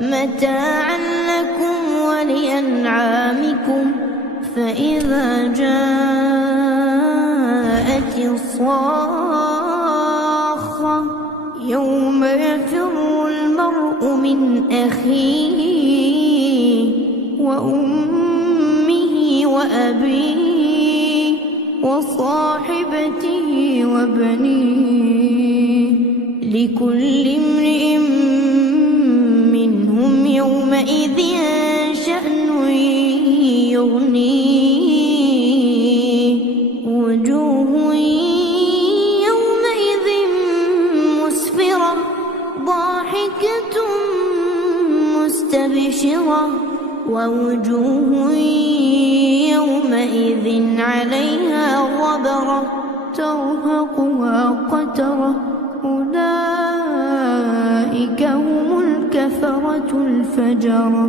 متاعا لكم ولأنعامكم. فإذا جاءت الصاخة يوم يفر المرء من أخيه وأمه وأبيه وصاحبته وبنيه لكل امرئ منهم يومئذ شأن يغنيه. وجوه يومئذ مسفرة ضاحكة مستبشرة ووجوه يومئذ عليها غبرة ترهقها قترة أولئك هم الكفرة الفجرة.